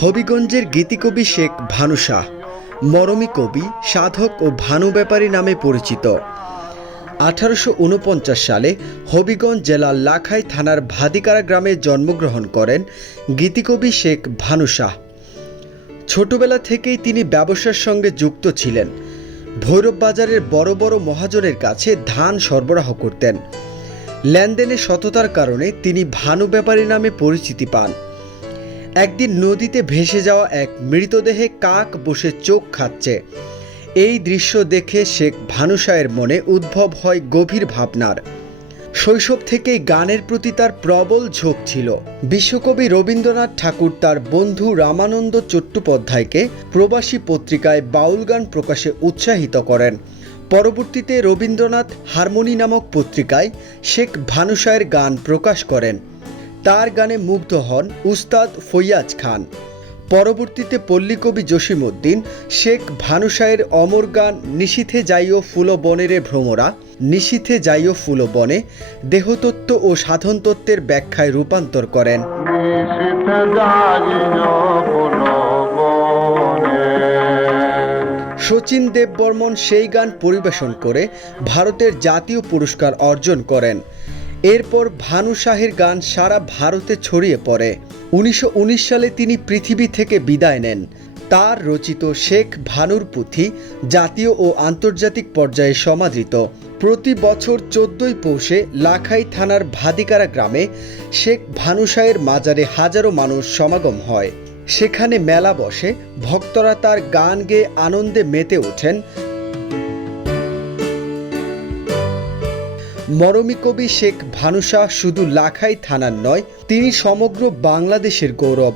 হবিগঞ্জের গীতিকবি শেখ ভানু শাহ, মরমী কবি, সাধক ও ভানু ব্যাপারী নামে পরিচিত। আঠারোশো উনপঞ্চাশ সালে হবিগঞ্জ জেলার লাখাই থানার ভাদিকারা গ্রামে জন্মগ্রহণ করেন গীতিকবি শেখ ভানু শাহ। ছোটবেলা থেকেই তিনি ব্যবসার সঙ্গে যুক্ত ছিলেন। ভৈরব বাজারের বড় বড় মহাজনের কাছে ধান সরবরাহ করতেন। লেনদেনে সততার কারণে তিনি ভানু ব্যাপারী নামে পরিচিতি পান। একদিন নদীতে ভেসে যাওয়া এক মৃতদেহে কাক বসে চোখ খাচ্ছে। এই দৃশ্য দেখে শেখ ভানুসায়ের মনে উদ্ভব হয় গভীর ভাবনার। শৈশব থেকেই গানের প্রতি তার প্রবল ঝোঁক ছিল। বিশ্বকবি রবীন্দ্রনাথ ঠাকুর তার বন্ধু রামানন্দ চট্টোপাধ্যায়কে প্রবাসী পত্রিকায় বাউল গান প্রকাশে উৎসাহিত করেন। পরবর্তীতে রবীন্দ্রনাথ হারমোনি নামক পত্রিকায় শেখ ভানুসায়ের গান প্রকাশ করেন। তার গানে মুগ্ধ হন উস্তাদ ফৈয়াজ খান। পরবর্তীতে পল্লীকবি জসিমউদ্দিন শেখ ভানুসায়ের অমর গান নিশীথে যাইও ফুল বনেরে ভ্রমরা, নিশীথে যাইও ফুল বনে দেহতত্ত্ব ও সাধনতত্ত্বের ব্যাখ্যায় রূপান্তর করেন। শচীন দেববর্মন সেই গান পরিবেশন করে ভারতের জাতীয় পুরস্কার অর্জন করেন। এরপর ভানু শাহের গান সারা ভারতে ছড়িয়ে পড়ে। উনিশশো উনিশ সালে তিনি পৃথিবী থেকে বিদায় নেন। তার রচিত শেখ ভানুর পুঁথি জাতীয় ও আন্তর্জাতিক পর্যায়ে সমাদৃত। প্রতি বছর চোদ্দই পৌষে লাখাই থানার ভাদিকারা গ্রামে শেখ ভানুসায়ের মাজারে হাজারো মানুষ সমাগম হয়। সেখানে মেলা বসে ভক্তরা তার গান গেয়ে আনন্দে মেতে ওঠেন। মরমী কবি শেখ ভানুশাহ শুধু লাখাই থানার নয়, তিনি সমগ্র বাংলাদেশের গৌরব।